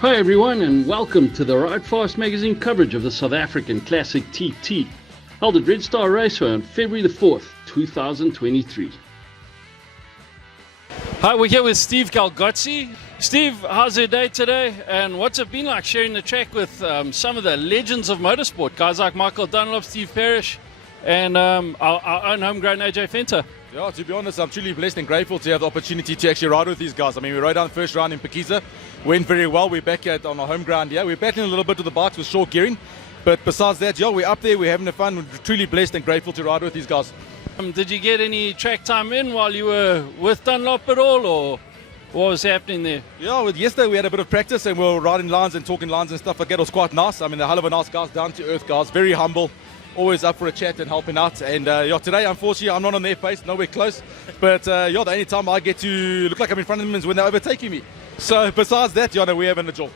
Hi everyone and welcome to the Ride Fast magazine coverage of the South African Classic TT, held at Redstar Raceway on February the 4th, 2023. Hi, we're here with Steve Galgazi. Steve, how's your day today and what's it been like sharing the track with some of the legends of motorsport, guys like Michael Dunlop, Steve Parish and our own homegrown AJ Fanta? Yeah, to be honest, I'm truly blessed and grateful to have the opportunity to actually ride with these guys. I mean, we rode down the first round in Pakiza, went very well. We're back on our home ground here. We're battling a little bit with the bikes with short gearing. But besides that, yeah, we're up there, we're having fun. We're truly blessed and grateful to ride with these guys. Did you get any track time in while you were with Dunlop at all, or what was happening there? Yeah, yesterday we had a bit of practice and we were riding lines and talking lines and stuff like that. It was quite nice. I mean, they're hell of a nice guys, down to earth guys, very humble. Always up for a chat and helping out. And yeah, today, unfortunately, I'm not on their pace, nowhere close. But yeah, the only time I get to look like I'm in front of them is when they're overtaking me. So besides that, yeah, no, we're having a job.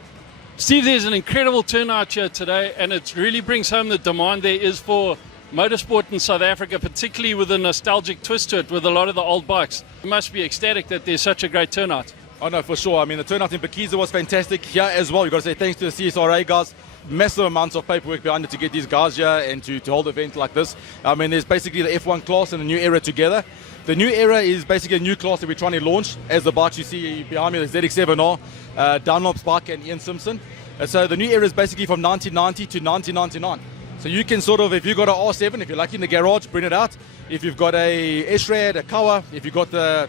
Steve, there's an incredible turnout here today, and it really brings home the demand there is for motorsport in South Africa, particularly with a nostalgic twist to it with a lot of the old bikes. You must be ecstatic that there's such a great turnout. Oh no, for sure. I mean, the turnout in Pakiza was fantastic. Here as well, you've got to say thanks to the CSRA guys. Massive amounts of paperwork behind it to get these guys here and to hold an event like this. I mean, there's basically the F1 class and the new era together. The new era is basically a new class that we're trying to launch, as the bikes you see behind me, the ZX7R, Dunlop's bike and Ian Simpson. So the new era is basically from 1990 to 1999. So you can sort of, if you've got an R7, if you're lucky in the garage, bring it out. If you've got a S-Rad, a Kawa, if you've got the,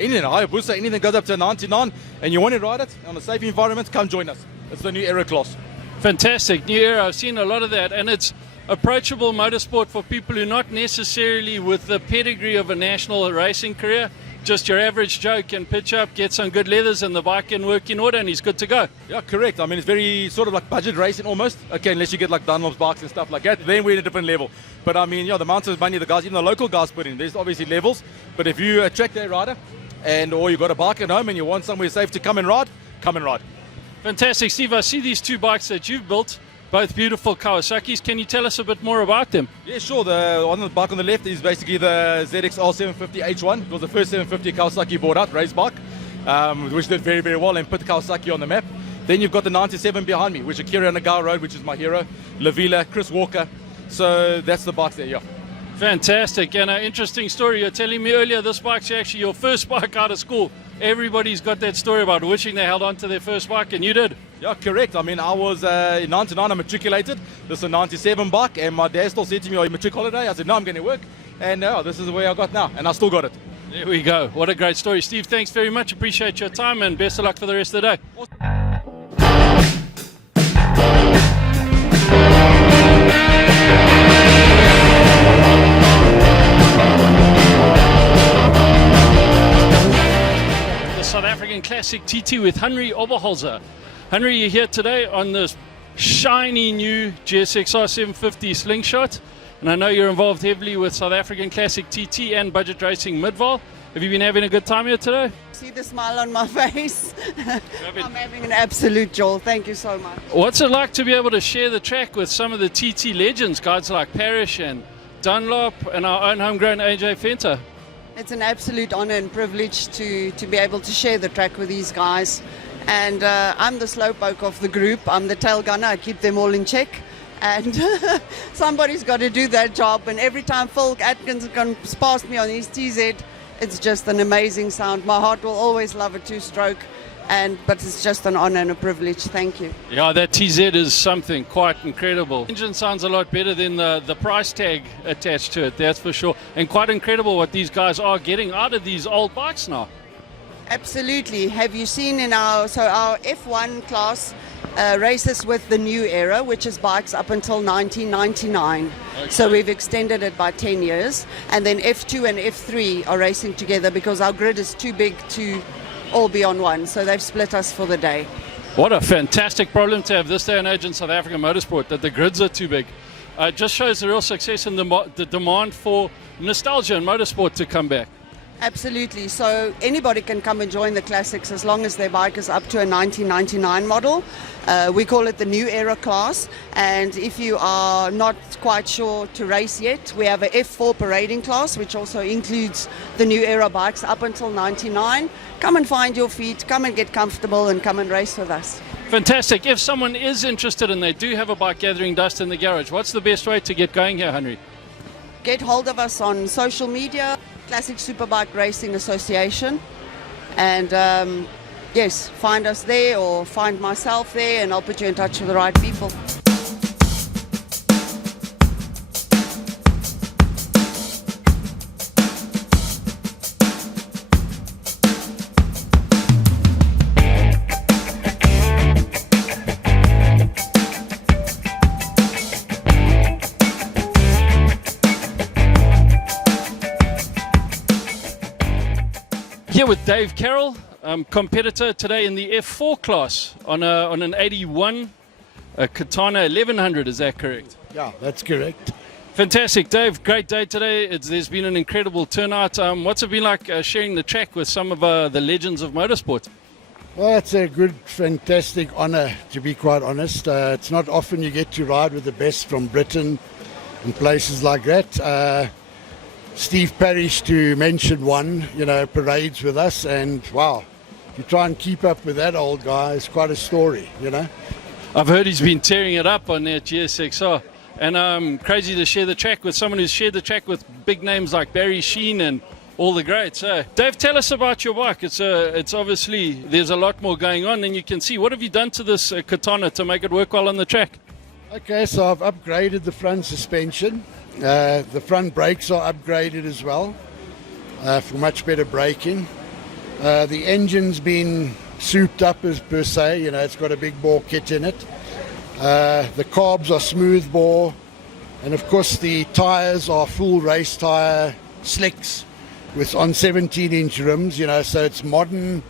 anything, a Hayabusa, anything goes up to 99 and you want to ride it on a safe environment, come join us. It's the new era class. Fantastic, new era. I've seen a lot of that, and it's approachable motorsport for people who are not necessarily with the pedigree of a national racing career. Just your average Joe can pitch up, get some good leathers, and the bike can work in order, and he's good to go. Yeah, correct. I mean, it's very sort of like budget racing almost. Okay, unless you get like Dunlop's bikes and stuff like that, then we're at a different level. But I mean, yeah, the amount of money the guys, even the local guys put in, there's obviously levels. But if you attract a rider, or you've got a bike at home and you want somewhere safe to come and ride, come and ride. Fantastic, Steve. I see these two bikes that you've built, both beautiful Kawasaki's. Can you tell us a bit more about them? Yeah, sure. The bike on the left is basically the ZX-R 750 H1. It was the first 750 Kawasaki bought out, race bike, which did very, very well and put Kawasaki on the map. Then you've got the 97 behind me, which is Akira Nagao Road, which is my hero, Lavila, Chris Walker. So that's the bikes there, yeah. Fantastic, and an interesting story. You're telling me earlier this bike's actually your first bike out of school. Everybody's got that story about wishing they held on to their first bike, and you did. Yeah, correct. I mean, I was in 99, I matriculated. This is a 97 bike, and my dad still said to me, "Are you matric holiday?" I said, "No, I'm going to work." And this is the way I got now, and I still got it. There we go. What a great story. Steve, thanks very much. Appreciate your time, and best of luck for the rest of the day. South African Classic TT with Henry Oberholzer. Henry, you're here today on this shiny new GSX-R 750 Slingshot, and I know you're involved heavily with South African Classic TT and Budget Racing Midval. Have you been having a good time here today? See the smile on my face. I'm having an absolute joy. Thank you so much. What's it like to be able to share the track with some of the TT legends, guys like Parish and Dunlop and our own homegrown AJ Fanta? It's an absolute honor and privilege to be able to share the track with these guys. And I'm the slowpoke of the group. I'm the tail gunner. I keep them all in check. And somebody's got to do that job. And every time Phil Atkins comes past me on his TZ, it's just an amazing sound. My heart will always love a two-stroke. But it's just an honor and a privilege. Thank you. Yeah, that TZ is something quite incredible. The engine sounds a lot better than the price tag attached to it, that's for sure. And quite incredible what these guys are getting out of these old bikes now. Absolutely. Have you seen in our F1 class races with the new era, which is bikes up until 1999. Okay. So we've extended it by 10 years. And then F2 and F3 are racing together because our grid is too big to all be on one, so they've split us for the day. What a fantastic problem to have this day and age in South African motorsport, that the grids are too big. It just shows the real success and the demand for nostalgia in motorsport to come back. Absolutely. So anybody can come and join the classics as long as their bike is up to a 1999 model. We call it the new era class. And if you are not quite sure to race yet, we have a F4 parading class, which also includes the new era bikes up until 99. Come and find your feet, come and get comfortable, and come and race with us. Fantastic. If someone is interested and they do have a bike gathering dust in the garage, what's the best way to get going here, Henry? Get hold of us on social media, Classic Superbike Racing Association, and yes, find us there or find myself there, and I'll put you in touch with the right people. Here with Dave Carroll, competitor today in the F4 class on an 81 Katana 1100, is that correct? Yeah, that's correct. Fantastic, Dave. Great day today. There's been an incredible turnout. What's it been like sharing the track with some of the legends of motorsport? Well, it's a good, fantastic honour, to be quite honest. It's not often you get to ride with the best from Britain and places like that. Steve Parish, to mention one, parades with us, and wow, you try and keep up with that old guy, it's quite a story, I've heard he's been tearing it up on that GSXR, and crazy to share the track with someone who's shared the track with big names like Barry Sheen and all the greats. Dave, tell us about your bike. It's obviously, there's a lot more going on than you can see. What have you done to this Katana to make it work well on the track? Okay, so I've upgraded the front suspension. The front brakes are upgraded as well for much better braking. The engine's been souped up as per se, it's got a big bore kit in it. The carbs are smooth bore, and of course the tyres are full race tyre slicks with on 17-inch rims, so it's modern.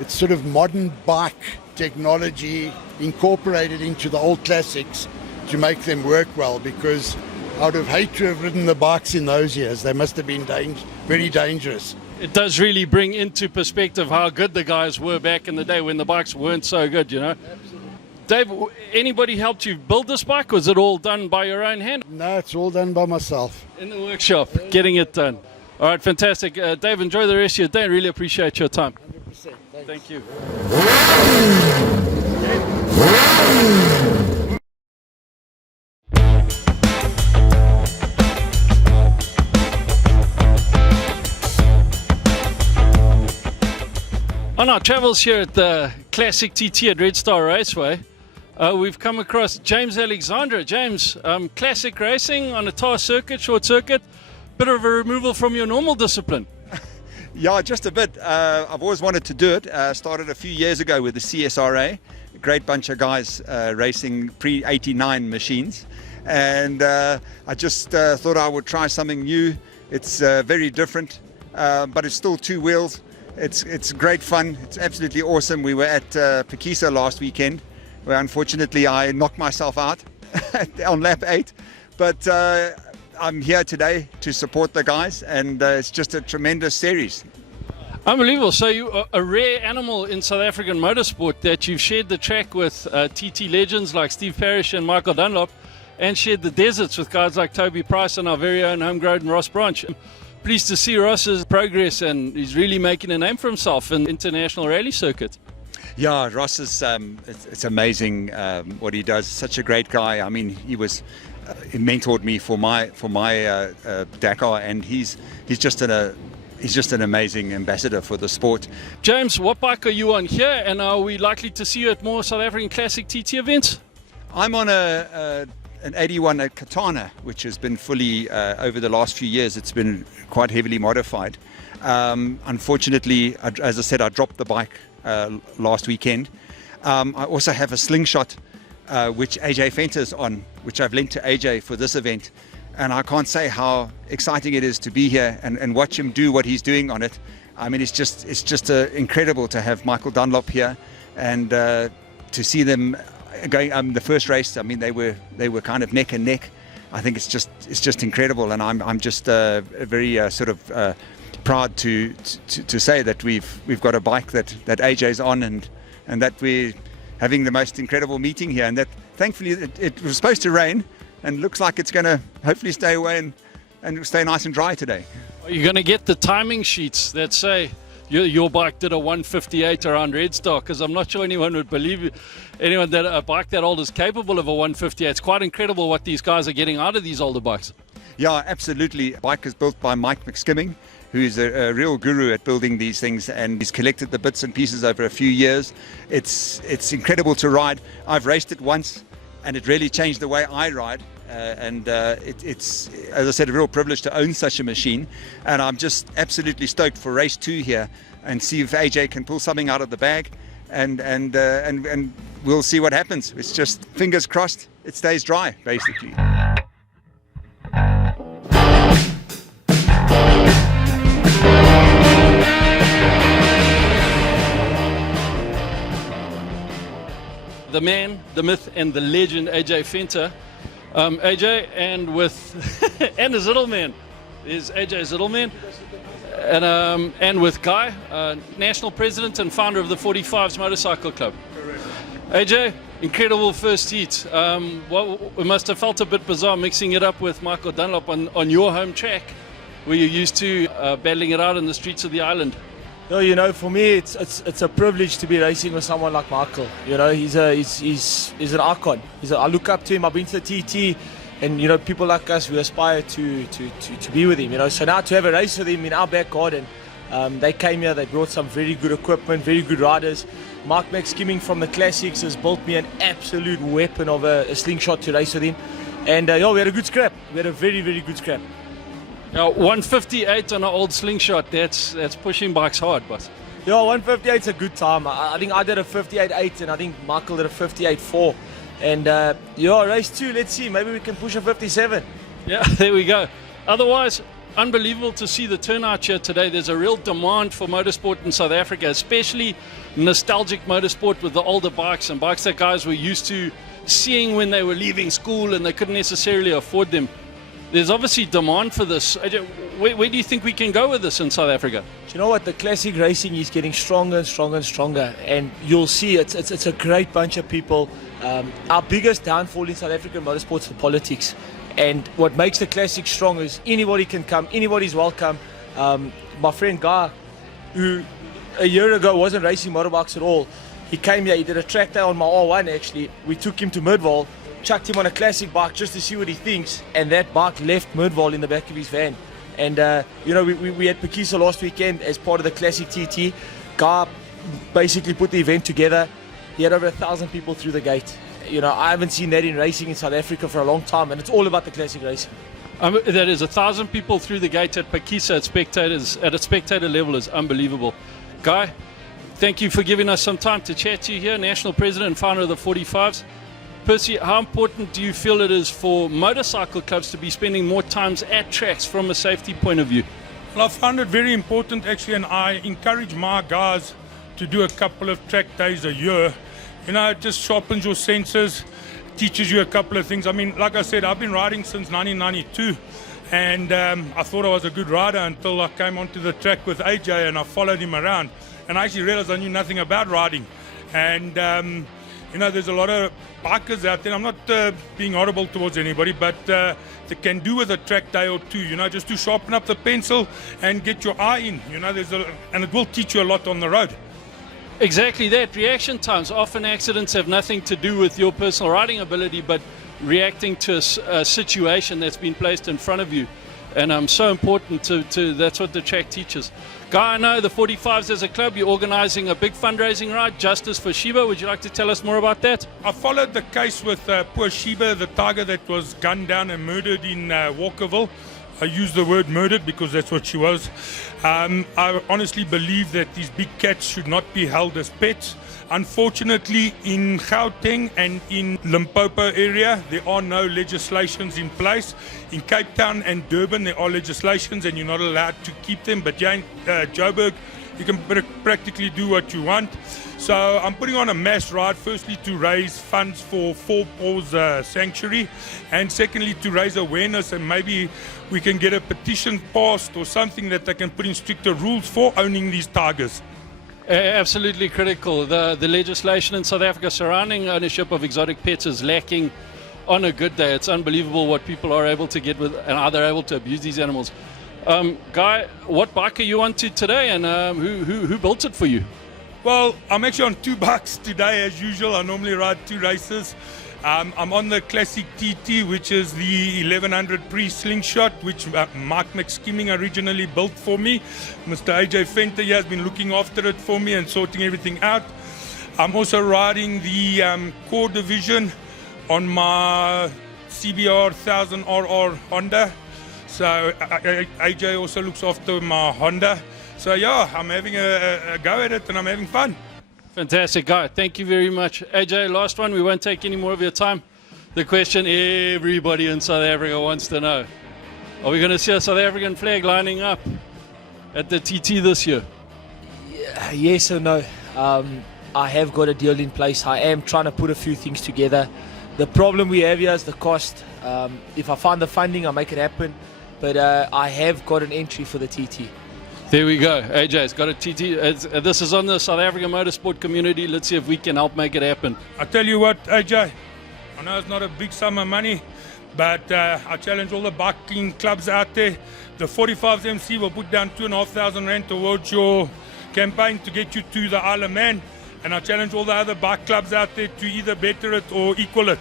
It's sort of modern bike technology incorporated into the old classics to make them work well, because I would have hated to have ridden the bikes in those years. They must have been very dangerous. It does really bring into perspective how good the guys were back in the day when the bikes weren't so good, Absolutely. Dave, anybody helped you build this bike? Was it all done by your own hand? No, it's all done by myself. In the workshop, getting it done. All right, fantastic. Dave, enjoy the rest of your day. Really appreciate your time. 100%. Thank you. On our travels here at the Classic TT at Redstar Raceway, we've come across James Alexandra. James, classic racing on a tar circuit, short circuit, bit of a removal from your normal discipline. Yeah, just a bit. I've always wanted to do it. Started a few years ago with the CSRA, a great bunch of guys racing pre-89 machines. And I just thought I would try something new. It's very different, but it's still two wheels. It's great fun. It's absolutely awesome. We were at Pekisa last weekend, where unfortunately I knocked myself out on lap 8. But I'm here today to support the guys, and it's just a tremendous series. Unbelievable. So you are a rare animal in South African motorsport, that you've shared the track with TT legends like Steve Parish and Michael Dunlop, and shared the deserts with guys like Toby Price and our very own homegrown Ross Branch. Pleased to see Ross's progress, and he's really making a name for himself in the international rally circuit. Yeah, Ross is it's amazing what he does. Such a great guy. I mean, he mentored me for my Dakar, and he's just an amazing ambassador for the sport. James, what bike are you on here, and are we likely to see you at more South African Classic TT events? I'm on an 81 Katana, which has been fully over the last few years. It's been quite heavily modified. Unfortunately, as I said, I dropped the bike last weekend. I also have a slingshot which AJ Fenta's on, which I've lent to AJ for this event, and I can't say how exciting it is to be here and watch him do what he's doing on it. I mean, it's just incredible to have Michael Dunlop here, and to see them going the first race. I mean, they were kind of neck and neck. I think it's just incredible, and I'm just very proud to say that we've got a bike that AJ's on, and that we're having the most incredible meeting here, and that thankfully it was supposed to rain, and looks like it's going to hopefully stay away and stay nice and dry today. Are you going to get the timing sheets that say your bike did a 158 around Redstar, because I'm not sure anyone would believe anyone that a bike that old is capable of a 158. It's quite incredible what these guys are getting out of these older bikes. Yeah, absolutely. The bike is built by Mike McSkimming, who's a real guru at building these things, and he's collected the bits and pieces over a few years. It's incredible to ride. I've raced it once, and it really changed the way I ride. It's, as I said, a real privilege to own such a machine, and I'm just absolutely stoked for race 2 here, and see if AJ can pull something out of the bag, and we'll see what happens. It's just fingers crossed it stays dry, basically. The man, the myth, and the legend, AJ Fanta. AJ, and with and his little man is AJ's little man, and with Guy, national president and founder of the 45s Motorcycle Club. AJ, incredible first heat. It must have felt a bit bizarre mixing it up with Michael Dunlop on your home track, where you're used to battling it out in the streets of the island. Well, you know, for me, it's a privilege to be racing with someone like Michael. You know, he's an icon. I look up to him. I've been to the TT, and you know, people like us, we aspire to be with him. You know, so now to have a race with him in our back garden, they came here. They brought some very good equipment, very good riders. Mark McSkimming from the Classics has built me an absolute weapon of a slingshot to race with him, and we had a good scrap. We had a very, very good scrap. Now, 158 on an old slingshot, that's pushing bikes hard, but. Yeah, 158's a good time. I think I did a 58.8 and I think Michael did a 58.4. And race 2, let's see, maybe we can push a 57. Yeah, there we go. Otherwise, unbelievable to see the turnout here today. There's a real demand for motorsport in South Africa, especially nostalgic motorsport with the older bikes and bikes that guys were used to seeing when they were leaving school and they couldn't necessarily afford them. There's obviously demand for this. Where do you think we can go with this in South Africa? Do you know what? The classic racing is getting stronger and stronger and stronger, and you'll see it's a great bunch of people. Our biggest downfall in South African motorsports is the politics, and what makes the classic strong is anybody can come, anybody's welcome. My friend Guy, who a year ago wasn't racing motorbikes at all, he came here, he did a track day on my R1 actually. We took him to Midvaal, chucked him on a classic bike just to see what he thinks, and that bike left Midvaal in the back of his van. And we had Pekisa last weekend as part of the classic TT. Guy basically put the event together. He had over 1,000 people through the gate. You know, I haven't seen that in racing in South Africa for a long time, and it's all about the classic racing. That is 1,000 people through the gate at Pekisa at a spectator level is unbelievable. Guy, thank you for giving us some time to chat to you here, national president and founder of the 45s. Percy, how important do you feel it is for motorcycle clubs to be spending more times at tracks from a safety point of view? Well, I found it very important actually, and I encourage my guys to do a couple of track days a year. You know, it just sharpens your senses, teaches you a couple of things. I mean, like I said, I've been riding since 1992, and I thought I was a good rider until I came onto the track with AJ and I followed him around, and I actually realized I knew nothing about riding. And you know, there's a lot of bikers out there. I'm not being horrible towards anybody, but they can do with a track day or two, you know, just to sharpen up the pencil and get your eye in. You know, and it will teach you a lot on the road. Exactly that. Reaction times. Often accidents have nothing to do with your personal riding ability, but reacting to a situation that's been placed in front of you. And so important to that's what the track teaches. Guy, I know the 45s as a club, you're organising a big fundraising ride, Justice for Sheba. Would you like to tell us more about that? I followed the case with poor Sheba, the tiger that was gunned down and murdered in Walkerville. I use the word murdered because that's what she was. I honestly believe that these big cats should not be held as pets. Unfortunately, in Gauteng and in Limpopo area, there are no legislations in place. In Cape Town and Durban, there are legislations and you're not allowed to keep them. But here in Joburg, you can practically do what you want. So I'm putting on a mass ride, firstly to raise funds for Four Paws Sanctuary, and secondly to raise awareness, and maybe we can get a petition passed or something that they can put in stricter rules for owning these tigers. Absolutely critical. The legislation in South Africa surrounding ownership of exotic pets is lacking on a good day. It's unbelievable what people are able to get with and how they're able to abuse these animals. Guy, what bike are you onto today, and who built it for you? Well, I'm actually on 2 bikes today as usual. I normally ride 2 races. I'm on the Classic TT, which is the 1100 pre-slingshot, which Mark McSkimming originally built for me. Mr. AJ Fanta has been looking after it for me and sorting everything out. I'm also riding the core division on my CBR 1000RR Honda. So AJ also looks after my Honda. So yeah, I'm having a go at it and I'm having fun. Fantastic, Guy. Thank you very much. AJ, last one. We won't take any more of your time. The question everybody in South Africa wants to know. Are we going to see a South African flag lining up at the TT this year? Yes or no? I have got a deal in place. I am trying to put a few things together. The problem we have here is the cost. If I find the funding, I'll make it happen. But I have got an entry for the TT. There we go. AJ's got a TT. This is on the South African motorsport community. Let's see if we can help make it happen. I tell you what, AJ, I know it's not a big sum of money, but I challenge all the biking clubs out there. The 45s MC will put down 2,500 rand towards your campaign to get you to the Isle of Man. And I challenge all the other bike clubs out there to either better it or equal it.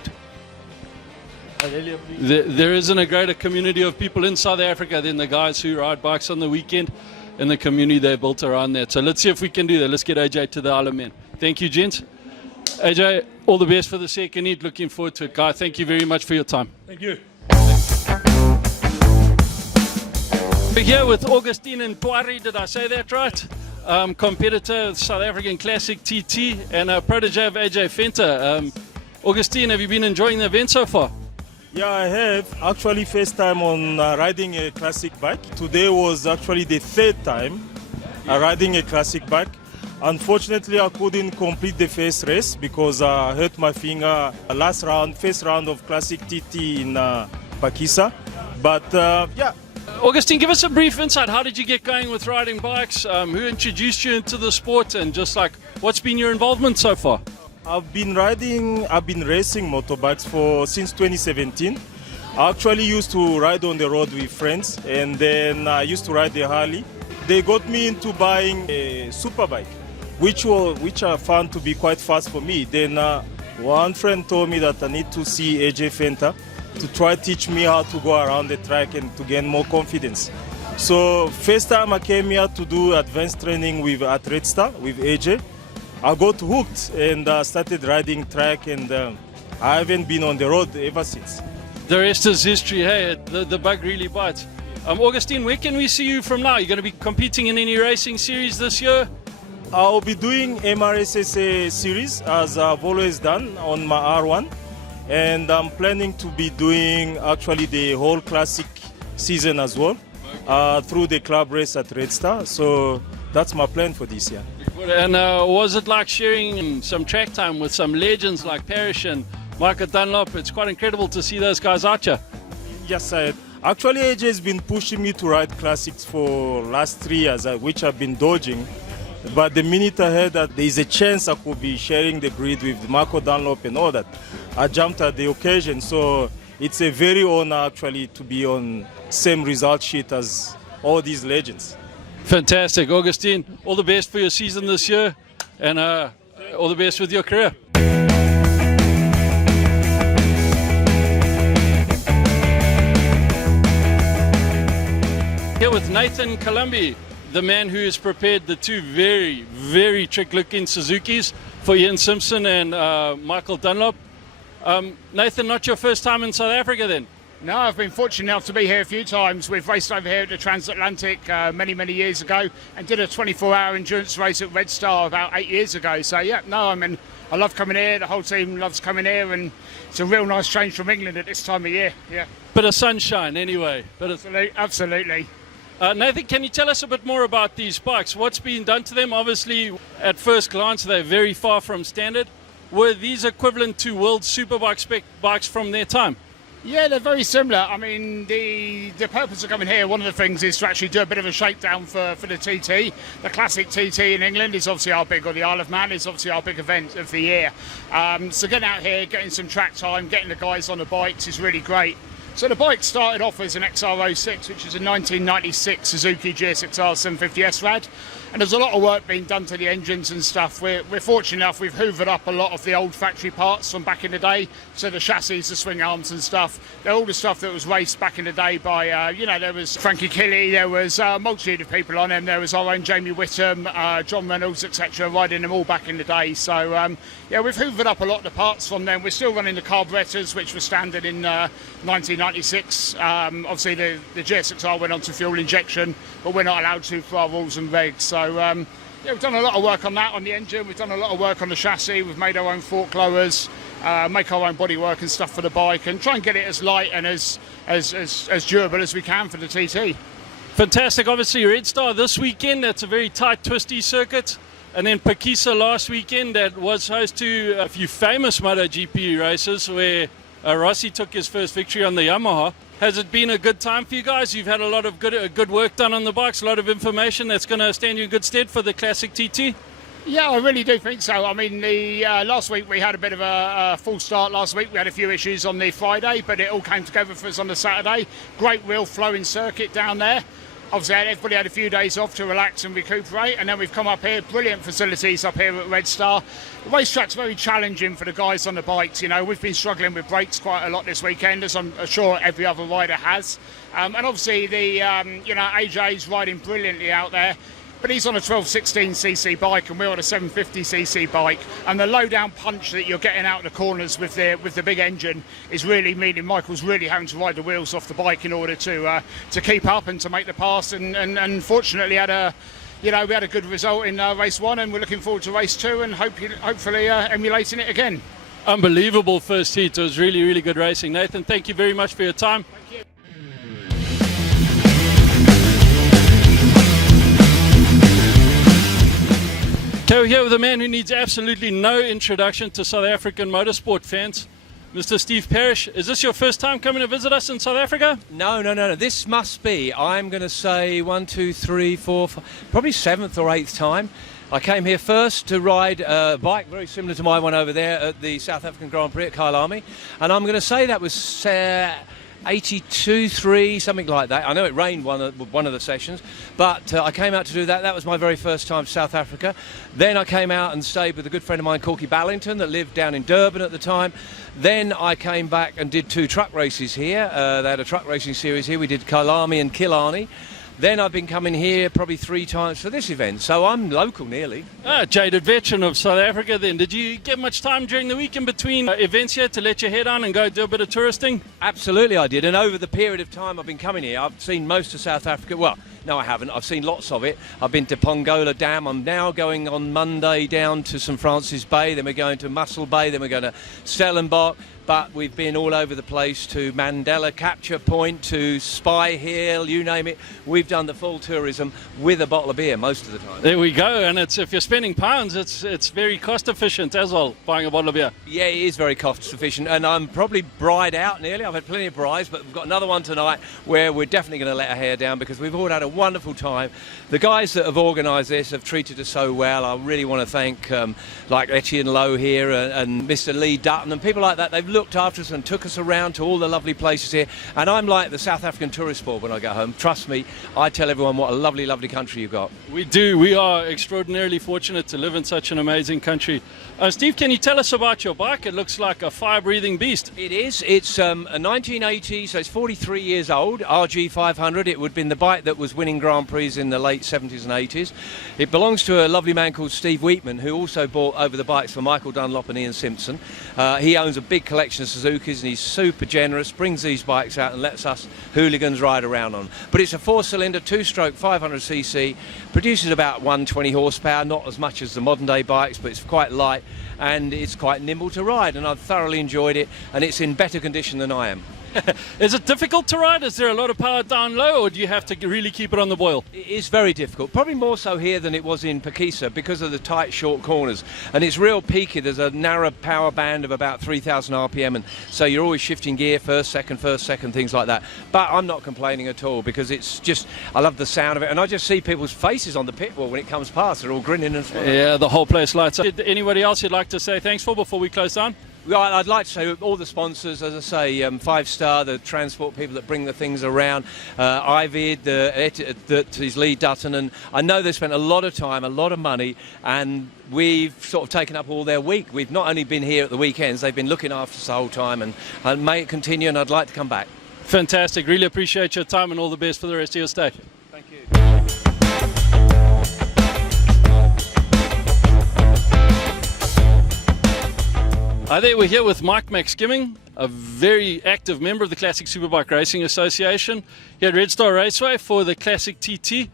There isn't a greater community of people in South Africa than the guys who ride bikes on the weekend and the community they built around that. So let's see if we can do that. Let's get AJ to the Isle of Man. Thank you, gents. AJ, all the best for the second heat. Looking forward to it, Guy. Thank you very much for your time. Thank you. We're here with Augustine and Parish, did I say that right? Competitor, South African Classic TT, and a protege of AJ Fanta. Augustine, have you been enjoying the event so far? Yeah, I have. Actually, first time on riding a classic bike. Today was actually the 3rd time riding a classic bike. Unfortunately, I couldn't complete the first race because I hurt my finger first round of classic TT in Pakisa. But yeah. Augustine, give us a brief insight. How did you get going with riding bikes? Who introduced you into the sport, and just like what's been your involvement so far? I've been racing motorbikes since 2017. I actually used to ride on the road with friends, and then I used to ride the Harley. They got me into buying a superbike, which I found to be quite fast for me. Then one friend told me that I need to see AJ Fanta to try to teach me how to go around the track and to gain more confidence. So first time I came here to do advanced training at Redstar with AJ. I got hooked and started riding track, and I haven't been on the road ever since. The rest is history. Hey, the bug really bites. Augustine, where can we see you from now? You're going to be competing in any racing series this year? I'll be doing MRSSA series as I've always done on my R1, and I'm planning to be doing actually the whole classic season as well through the club race at Redstar. So that's my plan for this year. And was it like sharing some track time with some legends like Parish and Michael Dunlop? It's quite incredible to see those guys out here. Yes, actually AJ has been pushing me to ride classics for last 3 years, which I've been dodging. But the minute I heard that there is a chance I could be sharing the grid with Michael Dunlop and all that, I jumped at the occasion. So it's a very honor actually to be on same result sheet as all these legends. Fantastic. Augustine, all the best for your season this year, and all the best with your career. Here with Nathan Columbi, the man who has prepared the 2 very, very trick-looking Suzukis for Ian Simpson and Michael Dunlop. Nathan, not your first time in South Africa then? No, I've been fortunate enough to be here a few times. We've raced over here at the Transatlantic many, many years ago, and did a 24-hour endurance race at Redstar about 8 years ago. So yeah, no, I love coming here. The whole team loves coming here, and it's a real nice change from England at this time of year. Yeah. Bit of sunshine anyway. Absolutely. Nathan, can you tell us a bit more about these bikes? What's been done to them? Obviously, at first glance, they're very far from standard. Were these equivalent to World Superbike spec bikes from their time? Yeah, they're very similar. I mean, the purpose of coming here, one of the things is to actually do a bit of a shakedown for the TT. The classic TT in England is obviously our big, or the Isle of Man is obviously our big event of the year. So getting out here, getting some track time, getting the guys on the bikes is really great. So the bike started off as an XR06, which is a 1996 Suzuki GSXR 750S Rad. And there's a lot of work being done to the engines and stuff. We're fortunate enough, we've hoovered up a lot of the old factory parts from back in the day. So the chassis, the swing arms and stuff. They're all the stuff that was raced back in the day by, there was Frankie Killy, there was a multitude of people on them. There was our own Jamie Whittam, John Reynolds, etc., riding them all back in the day. So, we've hoovered up a lot of the parts from them. We're still running the carburetors, which were standard in 1996. Obviously, the GSXR went on to fuel injection, but we're not allowed to for our rules and regs. So, we've done a lot of work on that, on the engine. We've done a lot of work on the chassis. We've made our own fork lowers, make our own bodywork and stuff for the bike, and try and get it as light and as durable as we can for the TT. Fantastic. Obviously, Redstar this weekend. That's a very tight, twisty circuit. And then Pakisa last weekend, that was host to a few famous MotoGP races where Rossi took his first victory on the Yamaha. Has it been a good time for you guys? You've had a lot of good work done on the bikes, a lot of information that's going to stand you in good stead for the Classic TT? Yeah, I really do think so. I mean, last week we had a bit of a full start last week. We had a few issues on the Friday, but it all came together for us on the Saturday. Great real flowing circuit down there. Obviously, everybody had a few days off to relax and recuperate, and then we've come up here, brilliant facilities up here at Redstar. The racetrack's very challenging for the guys on the bikes. We've been struggling with brakes quite a lot this weekend, as I'm sure every other rider has. And obviously, AJ's riding brilliantly out there. But he's on a 1216cc bike and we're on a 750cc bike, and the low down punch that you're getting out of the corners with the big engine is really meaning Michael's really having to ride the wheels off the bike in order to keep up and to make the pass, and fortunately we had a good result in race 1, and we're looking forward to race 2 and hopefully emulating it again. Unbelievable first heat. It was really, really good racing. Nathan, thank you very much for your time. Thank you. Okay, we're here with a man who needs absolutely no introduction to South African motorsport fans, Mr. Steve Parish. Is this your first time coming to visit us in South Africa? No. This must be, I'm going to say 1, 2, 3, 4, 5, probably 7th or 8th time. I came here first to ride a bike very similar to my one over there at the South African Grand Prix at Kyalami. And I'm going to say that was 82, 3, something like that. I know it rained one of the sessions, but I came out to do that. That was my very first time to South Africa. Then I came out and stayed with a good friend of mine, Corky Ballington, that lived down in Durban at the time. Then I came back and did 2 truck races here. They had a truck racing series here. We did Kyalami and Killarney. Then I've been coming here probably 3 times for this event, so I'm local nearly. Jaded veteran of South Africa then. Did you get much time during the week in between events here to let your head on and go do a bit of touristing? Absolutely I did, and over the period of time I've been coming here, I've seen most of South Africa. Well, no I haven't, I've seen lots of it. I've been to Pongola Dam, I'm now going on Monday down to St Francis Bay, then we're going to Muscle Bay, then we're going to Stellenbosch. But we've been all over the place, to Mandela Capture Point, to Spy Hill, you name it. We've done the full tourism with a bottle of beer most of the time. There we go, and if you're spending pounds, it's very cost efficient as well, buying a bottle of beer. Yeah, it is very cost efficient, and I'm probably bride out nearly. I've had plenty of brides, but we've got another one tonight where we're definitely going to let our hair down because we've all had a wonderful time. The guys that have organised this have treated us so well. I really want to thank like Etienne Lowe here and Mr. Lee Dutton and people like that. They've looked after us and took us around to all the lovely places here, and I'm like the South African tourist board when I go home. Trust me, I tell everyone what a lovely, lovely country you've got. We do. We are extraordinarily fortunate to live in such an amazing country. Steve, can you tell us about your bike? It looks like a fire-breathing beast. It is. It's a 1980, so it's 43 years old, RG500. It would have been the bike that was winning Grand Prix in the late 70s and 80s. It belongs to a lovely man called Steve Wheatman, who also bought over the bikes for Michael Dunlop and Ian Simpson. He owns a big collection of Suzukis, and he's super generous, brings these bikes out and lets us hooligans ride around on. But it's a 4-cylinder, 2-stroke, 500cc, produces about 120 horsepower, not as much as the modern day bikes, but it's quite light and it's quite nimble to ride, and I've thoroughly enjoyed it, and it's in better condition than I am. Is it difficult to ride? Is there a lot of power down low, or do you have to really keep it on the boil? It is very difficult, probably more so here than it was in Pakisa because of the tight short corners, and it's real peaky. There's a narrow power band of about 3,000 RPM, and so you're always shifting gear, first, second, things like that. But I'm not complaining at all because it's just, I love the sound of it, and I just see people's faces on the pit wall when it comes past. They're all grinning and smiling. Yeah, the whole place lights up. Anybody else you'd like to say thanks for before we close down? Well, I'd like to say all the sponsors, as I say, 5 Star, the transport people that bring the things around, Ivid, his Lee Dutton, and I know they spent a lot of time, a lot of money, and we've sort of taken up all their week. We've not only been here at the weekends, they've been looking after us the whole time, and may it continue, and I'd like to come back. Fantastic. Really appreciate your time and all the best for the rest of your stay. Thank you. Hi there, we're here with Mike McSkimming, a very active member of the Classic Superbike Racing Association here at Redstar Raceway for the Classic TT.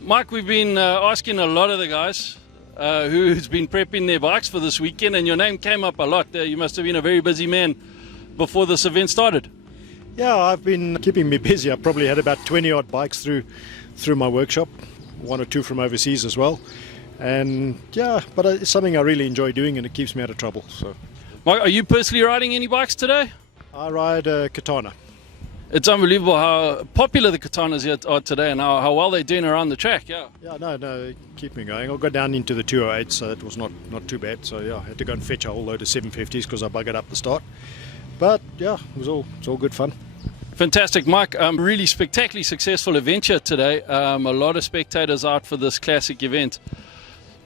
Mike, we've been asking a lot of the guys who's been prepping their bikes for this weekend, and your name came up a lot. You must have been a very busy man before this event started. Yeah, I've been keeping me busy. I probably had about 20 odd bikes through my workshop, 1 or 2 from overseas as well. And yeah, but it's something I really enjoy doing, and it keeps me out of trouble. So, Mike, are you personally riding any bikes today? I ride a Katana. It's unbelievable how popular the Katanas are today, and how well they're doing around the track. Yeah. Yeah, no, keep me going. I'll go down into the 208, so it was not too bad. So yeah, I had to go and fetch a whole load of 750s because I buggered up the start. But yeah, it's all good fun. Fantastic, Mike. Really spectacularly successful event here today. A lot of spectators out for this classic event.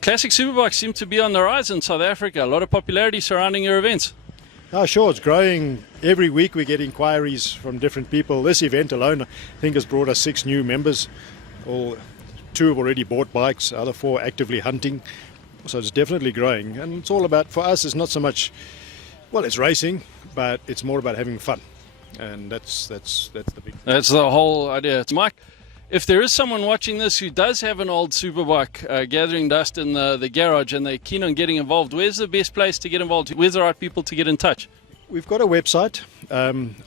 Classic Superbikes seem to be on the rise in South Africa. A lot of popularity surrounding your events. Oh, sure, it's growing. Every week we get inquiries from different people. This event alone, I think, has brought us 6 new members. 2 have already bought bikes, the other 4 actively hunting. So it's definitely growing. And it's all about, for us, it's not so much, well, it's racing, but it's more about having fun. And that's the big thing. That's the whole idea. It's Mike. If there is someone watching this who does have an old superbike gathering dust in the garage and they're keen on getting involved, where's the best place to get involved? Where's the right people to get in touch? We've got a website.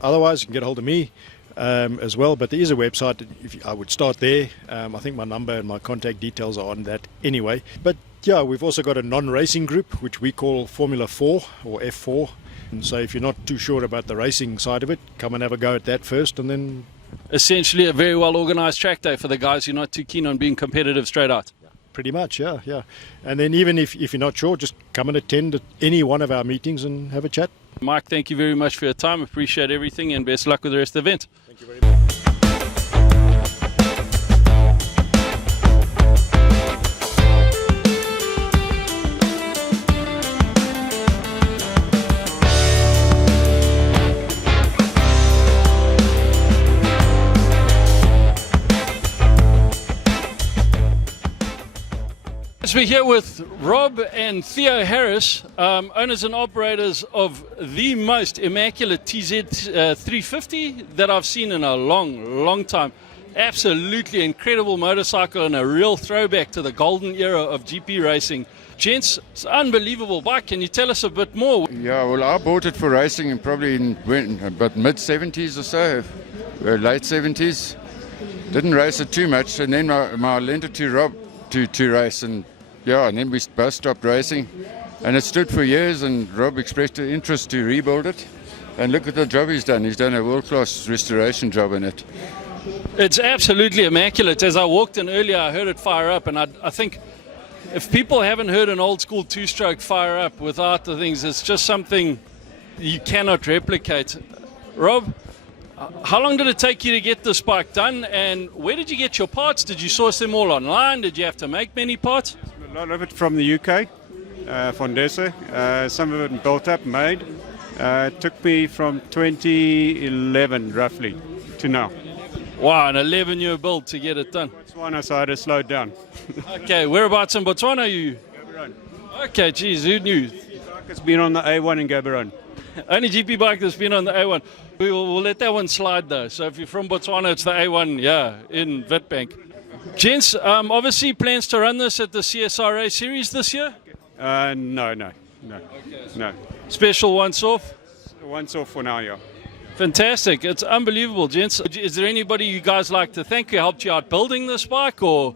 Otherwise, you can get hold of me as well. But there is a website. I would start there. I think my number and my contact details are on that anyway. But yeah, we've also got a non-racing group, which we call Formula 4 or F4. And so if you're not too sure about the racing side of it, come and have a go at that first, and then... Essentially a very well organised track day for the guys who are not too keen on being competitive straight out. Pretty much, yeah. And then even if you're not sure, just come and attend any one of our meetings and have a chat. Mike, thank you very much for your time. Appreciate everything, and best luck with the rest of the event. Thank you very much. We're here with Rob and Theo Harris, owners and operators of the most immaculate TZ 350 that I've seen in a long time. Absolutely incredible motorcycle and a real throwback to the golden era of GP racing. Gents, it's an unbelievable bike. Can you tell us a bit more? Yeah, well, I bought it for racing in probably about mid-70s or so, late 70s. Didn't race it too much, and then I lent it to Rob to race, and then we both stopped racing, and it stood for years, and Rob expressed an interest to rebuild it, and look at the job he's done. He's done a world-class restoration job in it. It's absolutely immaculate. As I walked in earlier, I heard it fire up, and I think if people haven't heard an old-school two-stroke fire up without the things, it's just something you cannot replicate. Rob, how long did it take you to get this bike done, and where did you get your parts? Did you source them all online? Did you have to make many parts? A lot of it from the UK, Fondesa. Some of it built up, made. It took me from 2011 roughly to now. Wow, an 11-year build to get it done. Botswana, so I had to slow down. Okay, whereabouts in Botswana are you? Gaborone. Okay, geez, who knew? It's been on the A1 in Gaborone. Only GP bike that's been on the A1. We'll let that one slide though. So if you're from Botswana, it's the A1, in Witbank. Gents, obviously plans to run this at the CSRA series this year? No. Special once off? Once off for now, yeah. Fantastic. It's unbelievable, gents. Is there anybody you guys like to thank who helped you out building this bike, or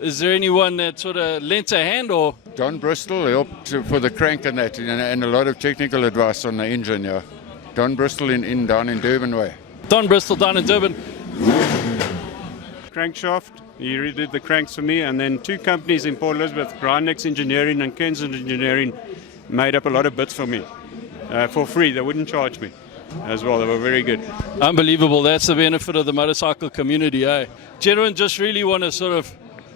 is there anyone that sort of lent a hand? Or Don Bristol helped for the crank and that, and a lot of technical advice on the engine, yeah. Don Bristol down in Durban way. Don Bristol down in Durban. Crankshaft, he redid the cranks for me, and then 2 companies in Port Elizabeth, Grindex Engineering and Kensington Engineering, made up a lot of bits for me. for free. They wouldn't charge me as well. They were very good. Unbelievable. That's the benefit of the motorcycle community, eh? Gentlemen, just really want to sort of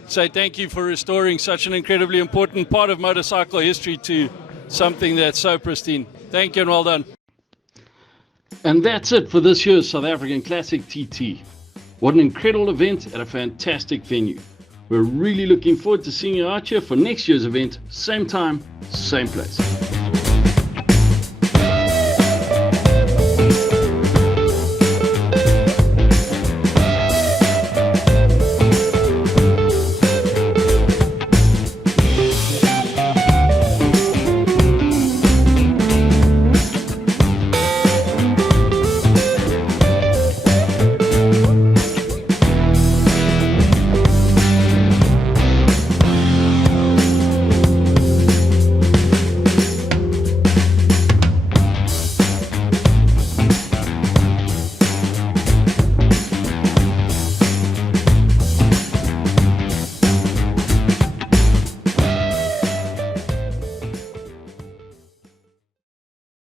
say thank you for restoring such an incredibly important part of motorcycle history to something that's so pristine. Thank you and well done. And that's it for this year's South African Classic TT. What an incredible event at a fantastic venue. We're really looking forward to seeing you out here for next year's event, same time, same place.